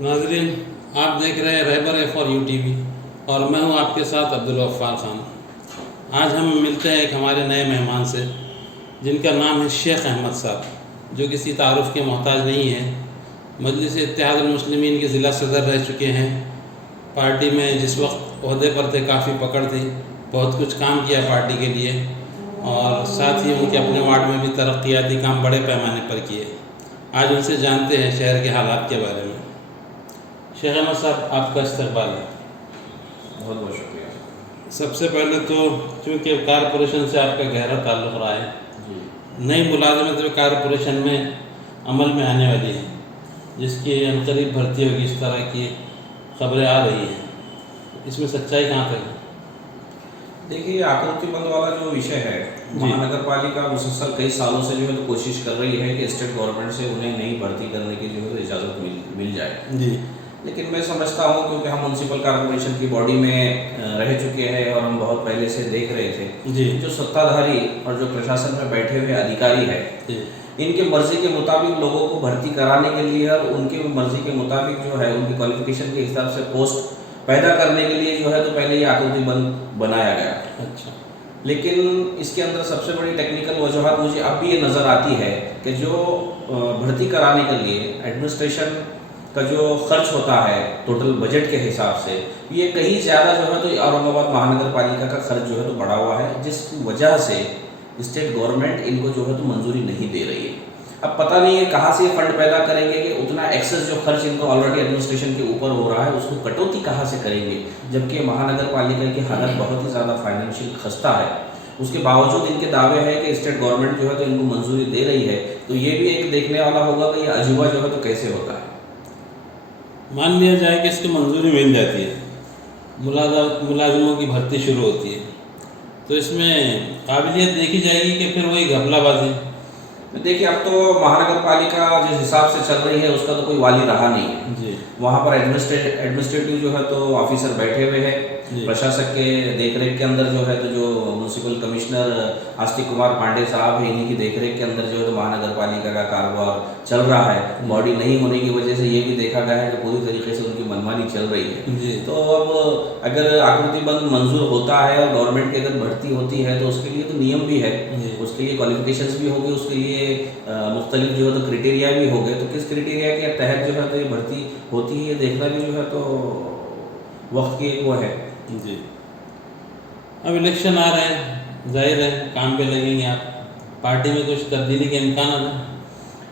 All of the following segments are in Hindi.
नाज़रीन, आप देख रहे हैं रहबर फॉर यूटीवी और मैं हूं आपके साथ अब्दुल गफ्फार खान। आज हम मिलते हैं एक हमारे नए मेहमान से जिनका नाम है शेख अहमद साहब, जो किसी तारुफ के मोहताज नहीं है। मजलिस इत्तेहादुल मुस्लिमीन के ज़िला सदर रह चुके हैं। पार्टी में जिस वक्त ओहदे पर थे काफ़ी पकड़ थी, बहुत कुछ काम किया पार्टी के लिए और साथ ही उनके अपने वार्ड में भी तरक्याती काम बड़े पैमाने पर किए। आज उनसे जानते हैं शहर के हालात के बारे में। शेख अहमद साहब, आपका इस्तकबाल है। बहुत बहुत शुक्रिया। सबसे पहले तो चूँकि कारपोरेशन से आपका गहरा ताल्लुक़ रहा है, नई मुलाजमत कारपोरेशन में अमल में आने वाली है, जिसकी अनकरीब भर्ती होगी, इस तरह की खबरें आ रही हैं। इसमें सच्चाई कहाँ तक है? देखिए, आपूर्तिबंद वाला जो विषय है, महानगर पालिका मुसलसल कई सालों से जो है तो कोशिश कर रही है कि स्टेट गवर्नमेंट से उन्हें नई भर्ती करने की जो है तो इजाज़त मिल जाए जी। लेकिन मैं समझता हूँ, क्योंकि हम म्यूनसिपल कॉर्पोरेशन की बॉडी में रह चुके हैं और हम बहुत पहले से देख रहे थे जी। जो सत्ताधारी और जो प्रशासन में बैठे हुए अधिकारी है, इनके मर्जी के मुताबिक लोगों को भर्ती कराने के लिए और उनके मर्जी के मुताबिक जो है उनकी क्वालिफिकेशन के हिसाब से पोस्ट पैदा करने के लिए जो है तो पहले ये आकृति बंद बनाया गया। अच्छा। लेकिन इसके अंदर सबसे बड़ी टेक्निकल वजूहत मुझे अब भी ये नज़र आती है कि जो भर्ती कराने के लिए एडमिनिस्ट्रेशन का जो खर्च होता है टोटल बजट के हिसाब से, ये कहीं ज़्यादा जो है तो औरंगाबाद महानगर पालिका का खर्च जो है तो बढ़ा हुआ है, जिस वजह से स्टेट गवर्नमेंट इनको जो है तो मंजूरी नहीं दे रही है। अब पता नहीं है कहाँ से फंड पैदा करेंगे कि उतना एक्सेस जो खर्च इनको ऑलरेडी एडमिनिस्ट्रेशन के ऊपर हो रहा है उसको कटौती कहाँ से करेंगे, जबकि महानगर पालिका की हालत बहुत ही ज़्यादा फाइनेंशियल खस्ता है। उसके बावजूद इनके दावे हैं कि स्टेट गवर्नमेंट जो है तो इनको मंजूरी दे रही है, तो ये भी एक देखने वाला होगा कि ये अजूबा जो है तो कैसे होता है। मान लिया जाए कि इसकी मंजूरी मिल जाती है, मुलाजमों की भर्ती शुरू होती है, तो इसमें काबिलियत देखी जाएगी कि फिर वही घपलाबाजी? देखिए, अब तो महानगर पालिका जिस हिसाब से चल रही है उसका तो कोई वाली रहा नहीं है जी। वहाँ पर एडमिनिस्ट्रेटिव जो है तो ऑफिसर बैठे हुए हैं। प्रशासक के देखरेख के अंदर जो है तो जो म्यूनसिपल कमिश्नर आस्तिक कुमार पांडे साहब है, इन्हीं की देखरेख के अंदर जो है तो महानगर पालिका का कारोबार चल रहा है। बॉडी नहीं होने की वजह से ये भी देखा गया है कि पूरी तरीके से उनकी मनमानी चल रही है। तो अब अगर आकृतिबंद मंजूर होता है और गवर्नमेंट की अगर भर्ती होती है तो उसके लिए तो नियम भी है, उसके लिए क्वालिफिकेशंस भी होगी, उसके लिए मुख्तलिफ जो है तो क्राइटेरिया भी हो गए। तो किस क्राइटेरिया के तहत जो है तो ये भर्ती होती है, ये देखना भी जो है तो वक्त की एक वो है। जी। अब इलेक्शन आ रहे हैं, जाहिर है काम पे लगेंगे आप। पार्टी में कुछ तब्दीली के इम्कान है?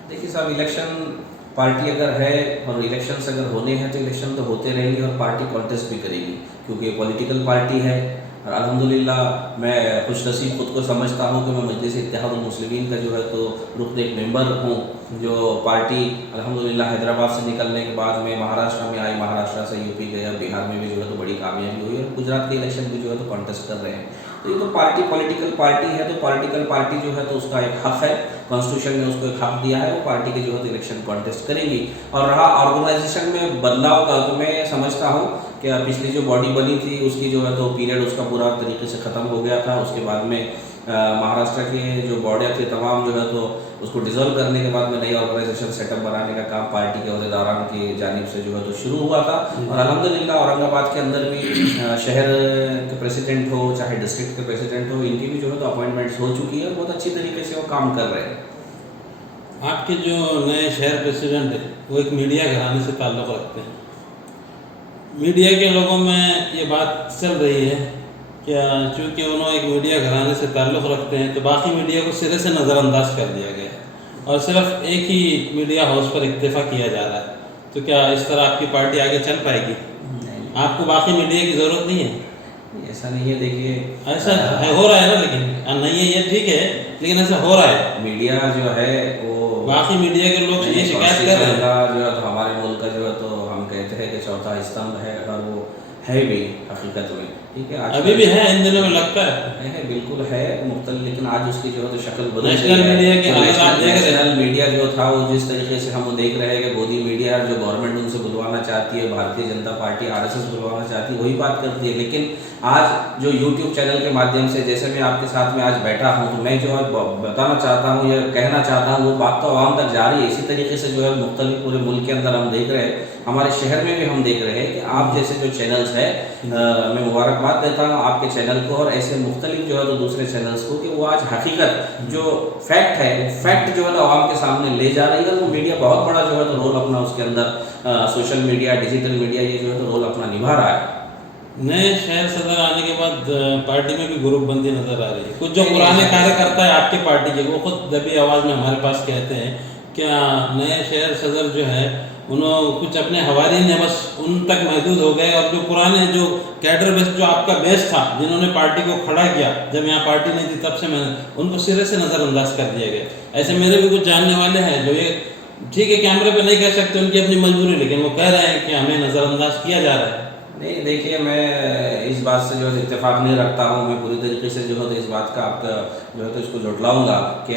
देखिए साहब, इलेक्शन पार्टी अगर है और इलेक्शंस अगर होने हैं तो इलेक्शन तो होते रहेंगे और पार्टी कॉन्टेस्ट भी करेगी, क्योंकि पॉलिटिकल पार्टी है। और अल्हम्दुलिल्लाह मैं खुशनसीब खुद को समझता हूँ कि मैं मजलिस इत्तेहादुल मुस्लिमीन का जो है तो रुकन एक मेंबर हूँ। जो पार्टी अल्हम्दुलिल्लाह हैदराबाद से निकलने के बाद में महाराष्ट्र में आई, महाराष्ट्र से यूपी गया, बिहार में भी जो है तो बड़ी कामयाबी हुई और गुजरात के इलेक्शन भी जो है तो कॉन्टेस्ट कर रहे हैं। तो ये तो पार्टी पॉलिटिकल पार्टी है, तो पॉलिटिकल पार्टी जो है तो उसका एक हक़ है, कॉन्स्टिट्यूशन ने उसको एक हक़ दिया है, वो पार्टी के जो है तो इलेक्शन कॉन्टेस्ट करेगी। और रहा ऑर्गेनाइजेशन में बदलाव का, तो मैं समझता हूँ कि पिछली जो बॉडी बनी थी उसकी जो है तो पीरियड उसका पूरा तरीके से ख़त्म हो गया था। उसके बाद में महाराष्ट्र के जो बॉडियाँ थी तमाम जो है तो उसको डिज़ोल्व करने के बाद में नई ऑर्गेनाइजेशन सेटअप बनाने का काम पार्टी के अहदेदारान की जानिब से जो है तो शुरू हुआ था। और अल्हम्दुलिल्लाह औरंगाबाद के अंदर भी शहर के प्रेसिडेंट हो चाहे डिस्ट्रिक्ट के प्रेसिडेंट हो, इनकी भी जो है तो अपॉइंटमेंट्स हो चुकी है, बहुत अच्छी तरीके से वो काम कर रहे हैं। आपके जो नए शहर प्रेसिडेंट है वो एक मीडिया घराने से ताल्लुक़ रखते हैं। मीडिया के लोगों में ये बात चल रही है कि चूँकि उन्होंने एक मीडिया घराने से ताल्लुक़ रखते हैं तो बाकी मीडिया को सिरे से नज़रअंदाज कर दिया गया है और सिर्फ एक ही मीडिया हाउस पर इक्तफा किया जा रहा है। तो क्या इस तरह आपकी पार्टी आगे चल पाएगी? आपको बाकी मीडिया की ज़रूरत नहीं है? ऐसा नहीं है। देखिए, ऐसा है, हो रहा है ना, लेकिन नहीं है ये ठीक है, लेकिन ऐसा हो रहा है। मीडिया जो है वो बाकी मीडिया के लोग ये शिकायत कर रहे हैं जो है तो हमारे मुल्क का जो है तो हम कहते हैं कि चौथा स्तंभ है और वो है भी हकीकत में। ठीक है। अभी भी है, इन दिनों में लगता है बिल्कुल है मुख्तलिफ, लेकिन आज उसकी जो है तो शक्ल बदल नेशनल मीडिया की हालत आप देख रहे हैं। नेशनल मीडिया जो था वो जिस तरीके से हम देख रहे हैं कि मोदी मीडिया जो गवर्नमेंट उनसे बुलवाना चाहती है, भारतीय जनता पार्टी आरएसएस बुलवाना चाहती है, वही बात करती है। लेकिन आज जो यूट्यूब चैनल के माध्यम से जैसे मैं आपके साथ में आज बैठा हूँ, तो मैं जो है बताना चाहता हूँ या कहना चाहता हूँ वो बात तो आवाम तक जा रही है। इसी तरीके से जो है मुख्तलिफ पूरे मुल्क के अंदर हम देख रहे हैं, हमारे शहर में भी हम देख रहे हैं कि आप जैसे जो चैनल्स है, मैं मुबारकबाद देता हूँ आपके चैनल को और ऐसे मुख्तलिफ जो है तो दूसरे चैनल्स को, कि वो आज हकीकत जो फैक्ट है, फैक्ट जो है तो आवाम के सामने ले जा रही है। वो मीडिया बहुत बड़ा जो है तो रोल अपना उसके अंदर सोशल मीडिया, डिजिटल मीडिया, ये जो है तो रोल अपना निभा रहा है। नए शहर सदर आने के बाद पार्टी में भी ग्रुपबंदी नजर आ रही है। कुछ जो पुराने कार्यकर्ता है आपकी पार्टी के, वो खुद दबी आवाज़ में हमारे पास कहते हैं क्या नए शहर सदर जो है उन्होंने कुछ अपने हवारी ने बस उन तक महदूद हो गए, और जो पुराने जो कैडर बेस जो आपका बेस था, जिन्होंने पार्टी को खड़ा किया जब यहाँ पार्टी नहीं थी तब से, मैंने उनको सिरे से नज़रअंदाज कर दिया गया। ऐसे मेरे भी कुछ जानने वाले हैं जो ये ठीक है कैमरे पे नहीं कह सकते, उनकी अपनी मजबूरी, लेकिन वो कह रहे हैं कि हमें नज़रअंदाज किया जा रहा है। नहीं देखिए, मैं इस बात से जो है इत्तेफाक नहीं रखता हूँ। मैं पूरी तरीके से जो है तो इस बात का आपका जो है तो इसको झुठलाऊंगा कि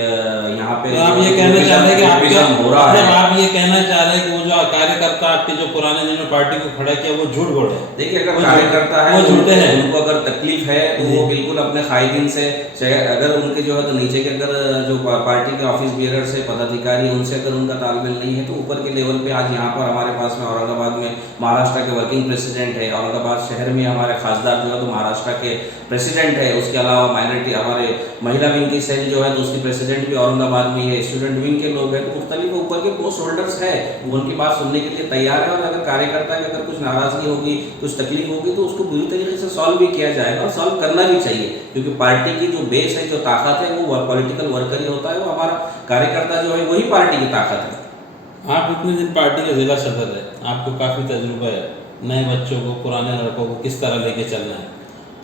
यहाँ पे तो आप ये कहना चाह रहे हैं कि हो रहा है, आप ये कहना चाह रहे हैं कि वो जो कार्यकर्ता आपके जो पुराने जिन्होंने पार्टी को खड़ा किया वो झूठ बोल रहे हैं? देखिए, अगर कार्यकर्ता है, वो झूठे हैं, उनको अगर तकलीफ है तो वो बिल्कुल अपने कायदीन से, चाहे अगर उनके जो है तो नीचे के अगर जो पार्टी के ऑफिस बियरर से पदाधिकारी, उनसे अगर उनका तालमेल नहीं है, तो ऊपर के लेवल पे आज यहाँ पर हमारे पास में औरंगाबाद में महाराष्ट्र के वर्किंग प्रेसिडेंट है, औरंगाबाद शहर में हमारे खासदार जो है तो महाराष्ट्र के प्रेसिडेंट है, उसके अलावा माइनॉरिटी हमारे महिला विंग की सेल जो है तो उसकी प्रेसिडेंट भी औरंगाबाद में है, स्टूडेंट विंग के लोग हैं, तो मुख्तलिफ ऊपर के पोस्ट होल्डर्स है, वो उनकी बात सुनने के लिए तैयार है। और अगर कार्यकर्ता की अगर कुछ नाराजगी होगी, कुछ तकलीफ होगी, तो उसको पूरी तरीके से सॉल्व भी किया जाएगा और सॉल्व करना भी चाहिए, क्योंकि पार्टी की जो बेस है, जो ताकत है, वो पॉलिटिकल वर्कर ही होता है, वो हमारा कार्यकर्ता जो है वही पार्टी की ताकत है। आप इतने दिन पार्टी का जिला सदर है, आपको काफ़ी तजुर्बा है, नए बच्चों को, पुराने लड़कों को किस तरह लेके चलना है।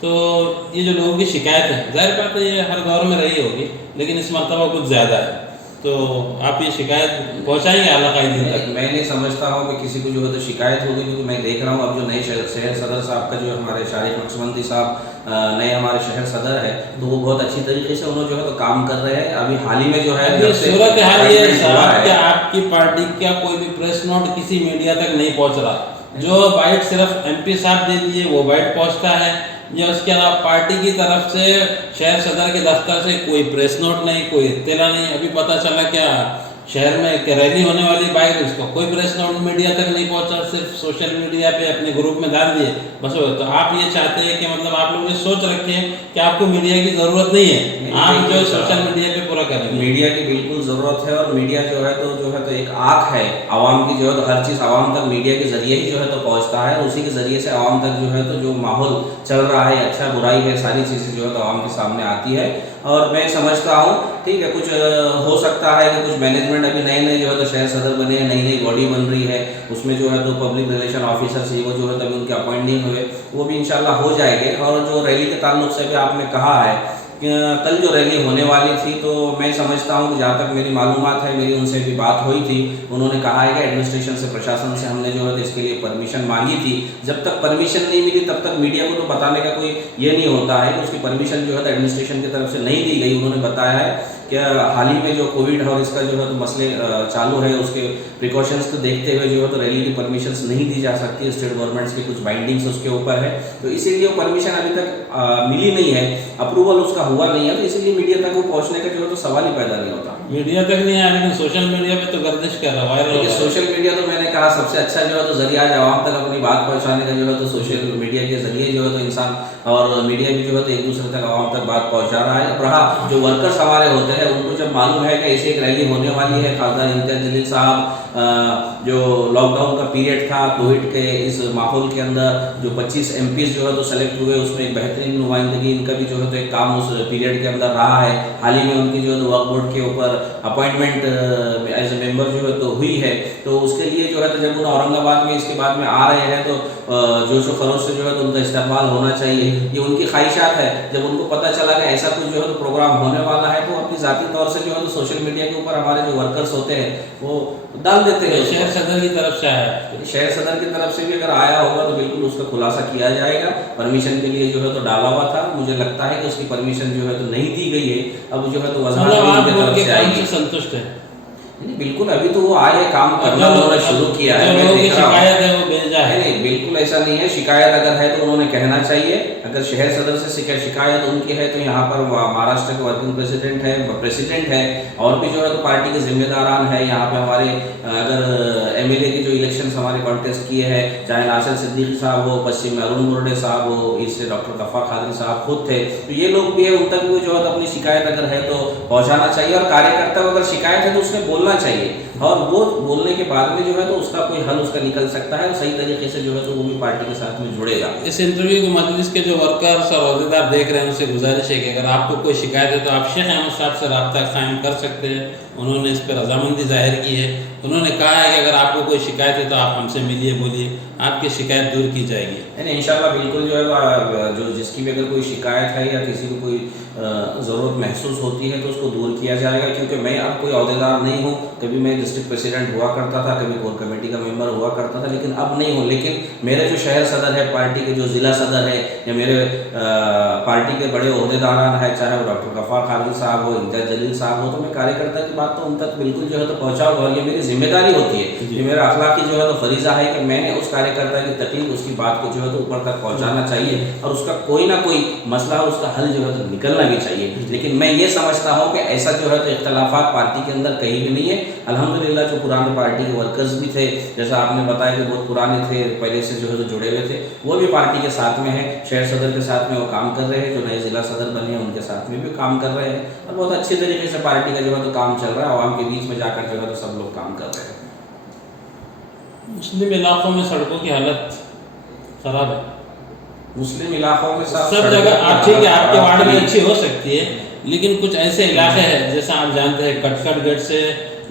तो ये जो लोगों की शिकायत है, जाहिर बात है ये हर दौर में रही होगी, लेकिन इस मरतबा कुछ ज़्यादा है, तो आप ये शिकायत पहुँचाएंगे आला कायदीन तक? मैं नहीं समझता हूँ कि किसी को जो है तो शिकायत होगी, क्योंकि मैं देख रहा हूँ अब जो नए शहर सदर साहब का जो हमारे शारिक नक्शबंदी साहब नए हमारे शहर सदर है, तो वो बहुत अच्छी तरीके से उन्होंने जो है तो काम कर रहे हैं। अभी हाल ही में जो है सूरत हाल ये साहब कि आपकी पार्टी का कोई भी प्रेस नोट किसी मीडिया तक नहीं पहुँच रहा, जो बाइट सिर्फ MP साहब दे दिए वो बाइट पहुँचता है, या उसके अलावा पार्टी की तरफ से शहर सदर के दफ्तर से कोई प्रेस नोट नहीं, कोई इत्तला नहीं। अभी पता चला क्या शहर में एक रैली होने वाली बाइक, उसको कोई प्रेस नोट मीडिया तक नहीं पहुंचा, सिर्फ सोशल मीडिया पे अपने ग्रुप में डाल दिए बस। तो आप ये चाहते हैं कि मतलब आप लोग ये सोच रखे कि आपको मीडिया की ज़रूरत नहीं है, आप जो सोशल मीडिया पे पूरा करेंगे? मीडिया की बिल्कुल ज़रूरत है, और मीडिया जो है तो एक आँख है आवाम की, जो है तो हर चीज़ आवाम तक मीडिया के ज़रिए ही जो है तो पहुँचता है, उसी के ज़रिए से आवाम तक जो है तो जो माहौल चल रहा है, अच्छा बुराई है, सारी चीज़ें जो है तो आवाम के सामने आती है। और मैं समझता हूँ ठीक है, कुछ हो सकता है कि कुछ मैनेजमेंट अभी नए नए जो है तो शहर सदर बने हैं, नई नई बॉडी बन रही है, उसमें जो है तो पब्लिक रिलेशन ऑफिसर्स वो जो है तभी उनके अपॉइंट नहीं हुए, वो भी इंशाल्लाह हो जाएंगे। और जो रैली के ताल्लुक से भी आपने कहा है, कल जो रैली होने वाली थी, तो मैं समझता हूँ कि जहाँ तक मेरी मालूमात है, मेरी उनसे भी बात हुई थी, उन्होंने कहा है कि एडमिनिस्ट्रेशन से, प्रशासन से हमने जो है तो इसके लिए परमिशन मांगी थी। जब तक परमिशन नहीं मिली तब तक मीडिया को तो बताने का कोई ये नहीं होता है कि उसकी परमिशन जो है तो एडमिनिस्ट्रेशन की तरफ से नहीं दी गई। उन्होंने बताया है कि हाल ही में जो कोविड है और इसका जो है तो मसले चालू है, उसके प्रिकॉशंस को देखते हुए जो है तो रैली की परमिशंस नहीं दी जा सकती, स्टेट गवर्नमेंट्स की कुछ बाइंडिंग्स उसके ऊपर है, तो इसीलिए वो परमिशन अभी तक मिली नहीं है, अप्रूवल उसका हुआ नहीं है, तो इसीलिए मीडिया तक वो पहुंचने का जो है तो सवाल ही पैदा नहीं होता। मीडिया तक नहीं आया, लेकिन सोशल मीडिया पे तो गर्दिश कर रहा है, वायरल हो रहा है। सोशल मीडिया तो मैंने कहा सबसे अच्छा जो है तो जरिया है आवाम तक अपनी बात पहुंचाने का, जो है तो सोशल मीडिया के जरिए जो है तो इंसान और मीडिया भी जो है तो एक दूसरे तक आवाम तक बात पहुंचा रहा है। रहा जो वर्कर्स हमारे होते हैं, उनको जब मालूम है कि ऐसी एक रैली होने वाली है, खासदार इम्तियाज जलील साहब जो लॉकडाउन का पीरियड था, कोविड के इस माहौल के अंदर जो 25 MPs जो है तो सेलेक्ट हुए, उसमें एक बेहतरीन नुमाइंदगी इनका भी जो है तो एक काम उस पीरियड के अंदर रहा है। हाल ही में उनकी जो है तो वर्क बोर्ड के ऊपर अपॉइंटमेंट एज ए मेंबर जो है तो हुई है, तो उसके लिए जो है तो जब उन औरंगाबाद में इसके बाद में आ रहे हैं, तो जोश खरोश से जो है तो उनका इस्तेमाल होना चाहिए, ये उनकी ख्वाहिशात है। जब उनको पता चला कि ऐसा कुछ जो है तो प्रोग्राम होने वाला है, तो अपनी ज़ाती तौर से जो है तो सोशल मीडिया के ऊपर हमारे जो वर्कर्स होते हैं वो डाल देते हैं। शहर सदर की तरफ से आया, शहर सदर की तरफ से भी अगर आया होगा तो बिल्कुल उसका खुलासा किया जाएगा। परमिशन के लिए जो है तो डाला हुआ था, मुझे लगता है कि उसकी परमिशन जो है तो नहीं दी गई है। अब जो है तो वजाहत मतलब आप उनके तरफ उनके से काम आएगी। से संतुष्ट है? नहीं बिल्कुल, अभी तो वो आए काम करना उन्होंने शुरू किया है। मैं देख रहा हूँ। शिकायत है वो भेजा है? नहीं बिल्कुल ऐसा नहीं है। शिकायत अगर है तो उन्होंने कहना चाहिए। अगर शहर सदर से शिकायत उनकी है तो यहाँ पर महाराष्ट्र के वर्किंग प्रेसिडेंट है और भी जो है तो पार्टी के जिम्मेदारान है। यहाँ पे हमारे अगर एमएलए के जो इलेक्शंस हमारे कॉन्टेस्ट किए हैं, चाहे नासिर सिद्दीकी साहब हो, पश्चिम में अरुण मुर्डे साहब हो, ईस्ट से डॉक्टर गफ्फार कादरी साहब खुद थे, तो ये लोग भी है, उन तक भी जो है तो अपनी शिकायत अगर है तो पहुँचाना चाहिए। और कार्यकर्ता को अगर शिकायत है तो उसने बोलना चाहिए और वो बोलने के बाद में जो है तो उसका कोई हल उसका निकल सकता है और सही तरीके से जो है तो वो भी पार्टी के साथ में जुड़ेगा। इस इंटरव्यू को मजलिस के जो वर्कर्स और अहदेदार देख रहे हैं उनसे गुजारिश है कि अगर आपको कोई शिकायत है तो आप शेख अहमद साहब से रब्ता कायम कर सकते हैं। उन्होंने इस पर रजामंदी जाहिर की है। उन्होंने कहा है कि अगर आपको कोई शिकायत है तो आप हमसे मिलिए, बोलिए, आपकी शिकायत दूर की जाएगी। नहीं इंशाल्लाह बिल्कुल जो है जो जिसकी भी अगर कोई शिकायत है या किसी को कोई ज़रूरत महसूस होती है तो उसको दूर किया जाएगा। क्योंकि मैं अब कोई अहदेदार नहीं हूँ। कभी मैं डिस्ट्रिक्ट प्रेसिडेंट हुआ करता था, कभी कोर कमेटी का मेंबर हुआ करता था, लेकिन अब नहीं हूँ। लेकिन मेरे जो शहर सदर है, पार्टी के जो ज़िला सदर है या मेरे पार्टी के बड़े अहदेदारान हैं, चाहे वो डॉक्टर गफ्फार कादरी साहब हो, इम्तियाज़ जलील साहब हो, तो मैं कार्यकर्ता की बात तो उन तक बिल्कुल जो है तो पहुँचाऊँगा। और ये मेरी जिम्मेदारी होती है, ये मेरा अखलाकी जो है तो फरीज़ा है कि मैंने उस कार्यकर्ता की तकलीफ, उसकी बात को जो है तो ऊपर तक पहुँचाना चाहिए और उसका कोई ना कोई मसला उसका हल जो है तो निकलना भी चाहिए। लेकिन मैं ये समझता हूँ कि ऐसा जो है तो इख्तलाफात पार्टी के अंदर कहीं भी नहीं है। अल्हम्दुलिल्लाह जो पुराने पार्टी के वर्कर्स भी थे, जैसा आपने बताया कि बहुत पुराने थे, पहले से जो है तो जुड़े हुए थे, वो भी पार्टी के साथ में है। शहर सदर के साथ में वो काम कर रहे हैं, जो नए ज़िला सदर बने हैं उनके साथ में भी काम कर रहे हैं और बहुत अच्छे तरीके से पार्टी का जो है तो काम चल रहा है। आवाम के बीच में जाकर जो है तो सब लोग काम कर रहे हैं। मुस्लिम इलाकों में सड़कों की हालत ख़राब है। मुस्लिम इलाकों में सब जगह ठीक है, आपके वार्ड में अच्छी हो सकती है, लेकिन कुछ ऐसे इलाके हैं जैसा आप जानते हैं कटकट गेट से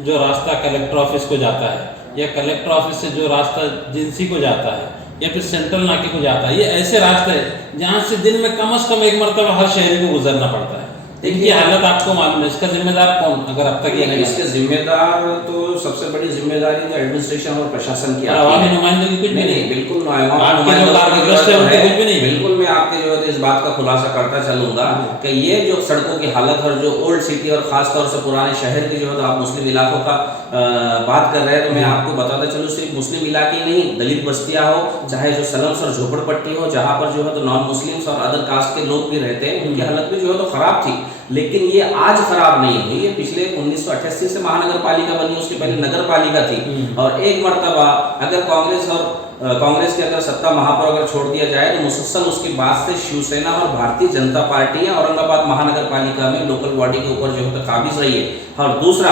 जो रास्ता कलेक्टर ऑफिस को जाता है या कलेक्टर ऑफिस से जो रास्ता जिंसी को जाता है या फिर सेंट्रल नाके को जाता है, ये ऐसे रास्ते हैं जहाँ से दिन में कम से कम एक मरतबा हर शहरी को गुजरना पड़ता है। देखिए हालत आपको मालूम है, इसका जिम्मेदार कौन? अगर अब तक ये नहीं, इसके जिम्मेदार तो सबसे बड़ी जिम्मेदारी तो एडमिनिस्ट्रेशन और प्रशासन की है। आवामी नुमाइंदगी कुछ भी नहीं, बिल्कुल नहीं। बिल्कुल मैं आपके जो है इस बात का खुलासा करता चलूंगा कि ये जो सड़कों की हालत और जो ओल्ड सिटी और खासतौर से पुराने शहर की जो है आप मुस्लिम इलाकों का बात कर रहे हैं, तो मैं आपको बताता चलूँ सिर्फ मुस्लिम इलाके नहीं, दलित बस्तियाँ हो, चाहे जो स्लम्स और झोपड़पट्टी हो, जहाँ पर जो है तो नॉन मुस्लिम्स और अदर कास्ट के लोग भी रहते हैं, उनकी हालत भी जो है तो ख़राब थी। लेकिन ये आज खराब नहीं हुई, ये पिछले 1988 से महानगर पालिका बनी, उसके पहले नगर पालिका थी। और एक मर्तबा अगर कांग्रेस की अगर सत्ता वहां पर अगर छोड़ दिया जाए तो मुसलसल उसके बाद से शिवसेना और भारतीय जनता पार्टी औरंगाबाद महानगर पालिका में लोकल बॉडी के ऊपर जो है तो काबिज रही है। और दूसरा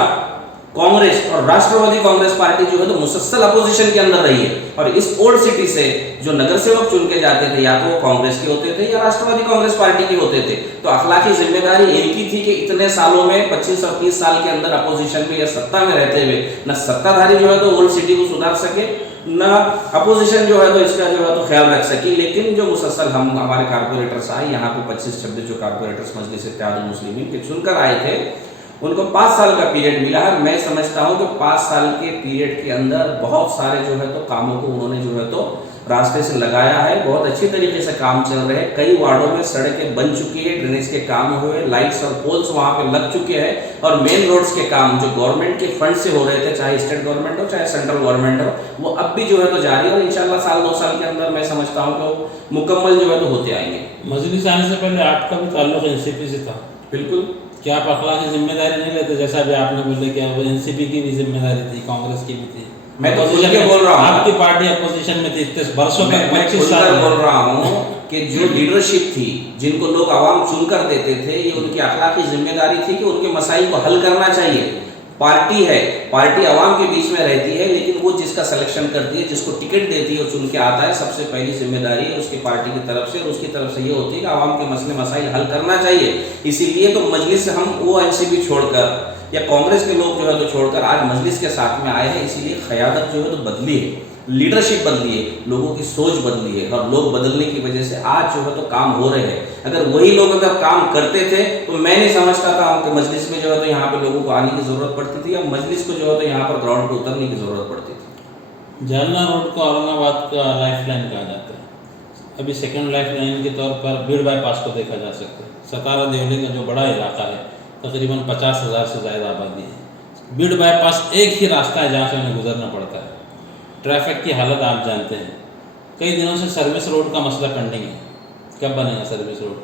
कांग्रेस और राष्ट्रवादी कांग्रेस पार्टी जो है तो मुसलसल अपोजिशन के अंदर रही है। और इस ओल्ड सिटी से जो नगर सेवक चुन के जाते थे या तो वो कांग्रेस के होते थे या राष्ट्रवादी कांग्रेस पार्टी के होते थे। तो अखलाकी जिम्मेदारी एक ही थी कि इतने सालों में 25 और 30 साल के अंदर अपोजिशन में या सत्ता में रहते हुए न सत्ताधारी जो है तो ओल्ड सिटी को सुधार सके, न अपोजिशन जो है तो इसका जो है तो ख्याल रख सकी। लेकिन जो मुसलसल हमारे कारपोरेटर्स आए यहाँ पे 25-26 जो कारपोरेटर्स मजलिस इत्तेहादुल मुस्लिमीन के चुनकर आए थे, उनको 5 साल का पीरियड मिला है। मैं समझता हूँ कि 5 साल के पीरियड के अंदर बहुत सारे जो है तो कामों को उन्होंने जो है तो रास्ते से लगाया है। बहुत अच्छी तरीके से काम चल रहे हैं। कई वार्डों में सड़कें बन चुकी है, ड्रेनेज के काम हुए, लाइट्स और पोल्स वहाँ पे लग चुके हैं और मेन रोड्स के काम जो गवर्नमेंट के फंड से हो रहे थे, चाहे स्टेट गवर्नमेंट हो चाहे सेंट्रल गवर्नमेंट हो, वो अब भी जो है तो जारी है और इंशाल्लाह साल 2 साल के अंदर मैं समझता हूँ कि वो मुकम्मल जो है तो होते आएंगे। मजलिस आने से पहले आपका भी ताल्लुक एनसीपी से था? बिल्कुल। क्या आप अखलाकी जिम्मेदारी नहीं लेते? जैसा भी आपने बोले कि वो एनसीपी की भी जिम्मेदारी थी, कांग्रेस की भी थी। मैं तो खुल के बोल रहा हूँ, आपकी पार्टी अपोजिशन में थी इतने वर्षों तक, मैं खुलकर बोल रहा हूँ कि जो लीडरशिप थी, जिनको लोग आवाम चुनकर देते थे, ये उनकी अखलाकी जिम्मेदारी थी कि उनके मसाइल को हल करना चाहिए। पार्टी है, पार्टी आवाम के बीच में रहती है, लेकिन वो जिसका सिलेक्शन करती है, जिसको टिकट देती है और चुन के आता है, सबसे पहली जिम्मेदारी है उसकी पार्टी की तरफ से और उसकी तरफ से ये होती है कि आवाम के मसले मसाइल हल करना चाहिए। इसीलिए तो मजलिस से हम वो एनसीपी छोड़कर या कांग्रेस के लोग जो है तो छोड़कर आज मजलिस के साथ में आए हैं, इसीलिए क़यादत जो है तो बदली है। लीडरशिप बदली है, लोगों की सोच बदली है, और लोग बदलने की वजह से आज जो है तो काम हो रहे हैं। अगर वही लोग अगर काम करते थे तो मैं नहीं समझता था कि मजलिस में जो है तो यहाँ पे लोगों को आने की ज़रूरत पड़ती थी, या मजलिस को जो है तो यहाँ पर ग्राउंड पर उतरने की ज़रूरत पड़ती थी। जालना रोड को औरंगाबाद का लाइफ लाइन कहा जाता है। अभी सेकंड लाइफ लाइन के तौर पर भीड़ बाईपास को देखा जा सकता है। सतारा देवली का जो बड़ा इलाका है, तकरीबन 50,000 से ज़्यादा आबादी है। भीड़ बाईपास एक ही रास्ता है जहाँ से उन्हें गुजरना पड़ता है। ट्रैफिक की हालत आप जानते हैं। कई दिनों से सर्विस रोड का मसला पेंडिंग है, कब बनेगा सर्विस रोड?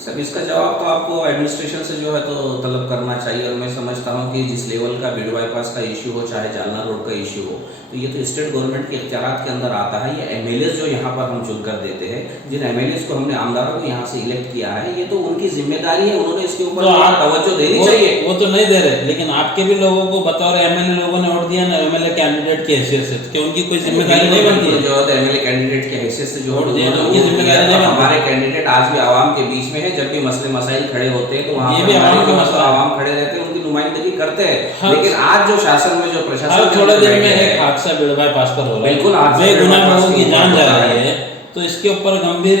सब इसका जवाब तो आपको एडमिनिस्ट्रेशन से जो है तो तलब करना चाहिए, और मैं समझता हूँ कि जिस लेवल का भीड़ बाईपास का इशू हो, चाहे जालना रोड का इशू हो, तो ये तो स्टेट गवर्नमेंट के इख्तियारात के अंदर आता है। ये एमएलए जो यहाँ पर हम चुन कर देते हैं, जिन एमएलए को हमने आमदारों को यहाँ से इलेक्ट किया है, ये तो उनकी जिम्मेदारी है, उन्होंने इसके ऊपर तवज्जो देनी चाहिए। वो तो नहीं दे रहे, लेकिन आपके भी लोगों को बतौर एमएलए लोगों ने वोट दिया ना, एमएलए कैंडिडेट की हैसियत से, क्या उनकी कोई जिम्मेदारी नहीं बनती है? जो है एमएलए कैंडिडेट की हैसियत से जो उनकी जिम्मेदारी नहीं। हमारे कैंडिडेट आज भी आवाम के बीच में है, जब भी मसले मसाइल खड़े होते हैं तो वहाँ ये भी आवाम के मसला, आवाम खड़े रहते हैं, उनकी नुमाइंदगी करते हैं। लेकिन आज जो शासन में जो प्रशासन थोड़े दिन में एक हादसा भीड़ बाईपास पर हो रहा है, बिल्कुल बेगुनाह लोगों की जान जा रही है, तो इसके ऊपर गंभीर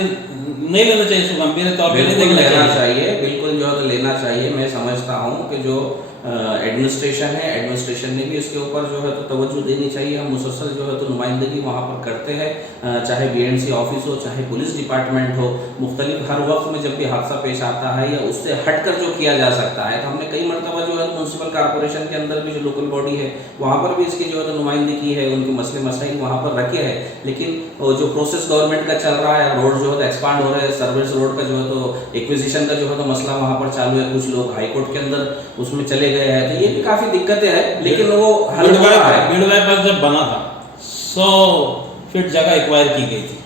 नहीं लेना चाहिए, इसको गंभीर तौर पर नहीं लेना चाहिए। बिल्कुल जो है तो लेना चाहिए। मैं समझता हूँ कि जो एडमिनिस्ट्रेशन है, एडमिनिस्ट्रेशन ने भी इसके ऊपर जो है तो तवज्जो देनी चाहिए। हम मुसलसल जो है तो नुमाइंदगी वहाँ पर करते हैं, चाहे बीएनसी ऑफिस हो, चाहे पुलिस डिपार्टमेंट हो, मुख्तलिफ हर वक्त में जब भी हादसा पेश आता है या उससे हटकर जो किया जा सकता है, तो हमने कई मरतबा जो है म्यूनसिपल कॉरपोरेशन के अंदर भी जो लोकल बॉडी है वहाँ पर भी इसकी जो है तो नुमाइंदगी है, उनके मसले मसाइल वहाँ पर रखे हैं। लेकिन जो प्रोसेस गवर्नमेंट का चल रहा है, रोड जो है तो एक्सपांड हो रहा है, सर्विस रोड का जो है तो एक्विजिशन का जो है तो मसला वहाँ पर चालू है, कुछ लोग हाई कोर्ट के अंदर उसमें चले गए हैं, तो ये भी काफी दिक्कतें हैं, लेकिन वो हल हो रहा है। भीड़ बाईपास जब बना था 100 फीट जगह एक्वायर की गई थी,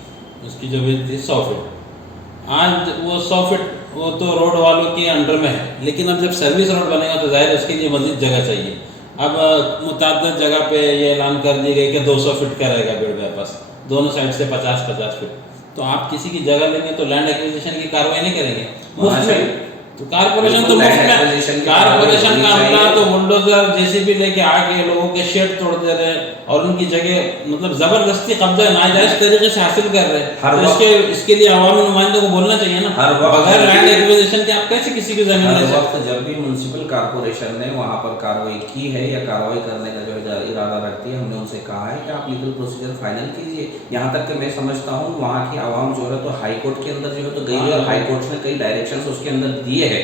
उसकी जो विड्थ थी 100 फीट। आज वो 100 फीट वो तो रोड वालों के अंडर में है, लेकिन अब जब सर्विस रोड बनेगा तो जाहिर उसके लिए मजीद जगह चाहिए। अब मुताबिक जगह पे ये ऐलान कर दी गई कि 200 फीट का रहेगा भीड़ बाईपास, दोनों साइड से 50-50 फीट। तो आप किसी की जगह लेंगे तो लैंड एक्विजिशन की कार्रवाई नहीं करेंगे मुफ्त में, तो कारपोरेशन तो मुफ्त में, कारपोरेशन का अमला तो बुलडोजर जेसीबी लेके आके लोगों के शेड तोड़ दे रहे हैं और उनकी जगह मतलब जबरदस्ती कब्जा नाजायज तरीके से हासिल कर रहे हैं। तो इसके लिए अवामी नुमाइंदों को बोलना चाहिए ना, बगैर लैंड एक्विजिशन के आप कैसे किसी की जमीन ले सकते? जब भी म्युनिसिपल कॉर्पोरेशन ने वहाँ पर कार्रवाई की है या कार्रवाई करने का जो इरादा रखती है, हमने उनसे कहा है कि आप लीगल प्रोसीजर फाइनल कीजिए। यहाँ तक कि मैं समझता हूँ वहाँ की आवाम जो है तो हाई कोर्ट के अंदर जो है तो गई है, और हाई कोर्ट ने कई डायरेक्शंस उसके अंदर दिए हैं।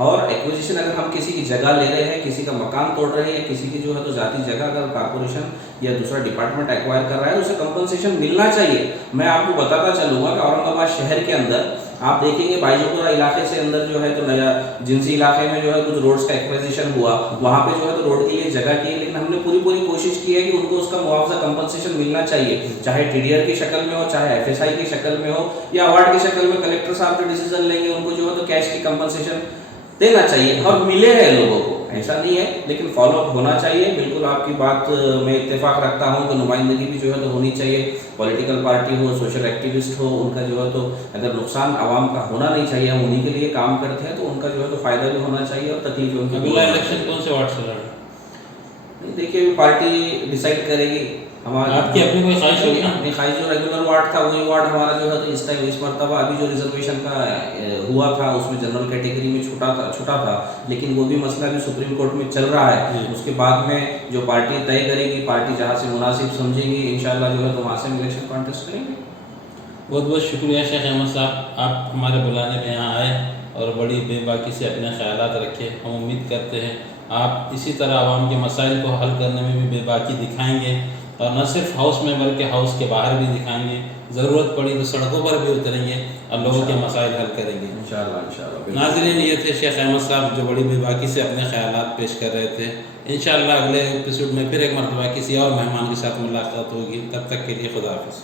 और एक्विजिशन अगर हम किसी की जगह ले रहे हैं, किसी का मकान तोड़ रहे हैं, किसी की जो है तो जाती जगह अगर कॉर्पोरेशन या दूसरा डिपार्टमेंट एक्वायर कर रहा है तो उसे कंपनसेशन मिलना चाहिए। मैं आपको बताता चलूँगा कि औरंगाबाद शहर के अंदर आप देखेंगे बाईजोपुरा इलाके से अंदर जो है तो नया जिनसी इलाके में जो है कुछ रोड्स का एक्विजिशन हुआ, वहाँ पे जो है तो रोड के लिए जगह की है, लेकिन हमने पूरी कोशिश की है कि उनको उसका मुआवजा कंपनसेशन मिलना चाहिए, चाहे टीडीआर की शक्ल में हो, चाहे एफएसआई की शक्ल में हो, या अवार्ड की शक्ल में कलेक्टर साहब जो डिसीजन लेंगे उनको जो है तो कैश की कंपनसेशन देना चाहिए, और मिले हैं लोगों को, ऐसा नहीं है, लेकिन फॉलोअप होना चाहिए। बिल्कुल आपकी बात में इत्तेफाक रखता हूँ कि नुमाइंदगी भी जो है तो होनी चाहिए। पॉलिटिकल पार्टी हो, सोशल एक्टिविस्ट हो, उनका जो है तो अगर नुकसान आवाम का होना नहीं चाहिए, हम उन्हीं के लिए काम करते हैं, तो उनका जो है तो फायदा भी होना चाहिए और तकलीफ उनकी। अगला इलेक्शन कौन से वार्ड से लड़? देखिए पार्टी डिसाइड करेगी। हमारी आपकी अपनी कोई ख्वाहिश होगी ना? अपनी ख्वाहिश जो रेगुलर वार्ड था वही वार्ड हमारा जो है तो इस टाइम इस मरतबा अभी जो रिजर्वेशन का हुआ था उसमें जनरल कैटेगरी में छूटा था, लेकिन वो भी मसला भी सुप्रीम कोर्ट में चल रहा है। उसके बाद में जो पार्टी तय करेगी, पार्टी जहाँ से मुनासिब समझेगी, इंशाल्लाह जो है तो वहाँ से हम इलेक्शन कॉन्टेस्ट करेंगे। बहुत बहुत शुक्रिया शेख अहमद साहब, आप हमारे बुलाने में यहाँ आए और बड़ी बेबाकी से अपने ख्यालात रखे। हम उम्मीद करते हैं आप इसी तरह आवाम के मसाइल को हल करने में भी बेबाकी दिखाएंगे, और न सिर्फ हाउस में बल्कि हाउस के बाहर भी दिखाएंगे। ज़रूरत पड़ी तो सड़कों पर भी उतरेंगे और लोगों के मसाइल हल करेंगे इंशाअल्लाह। नाज़रीन, ये थे शेख अहमद साहब जो बड़ी बेबाकी से अपने ख्यालात पेश कर रहे थे। इंशाअल्लाह अगले एपिसोड में फिर एक मरतबा किसी और मेहमान के साथ मुलाकात होगी। तब तक के लिए खुदा हाफ़िज़।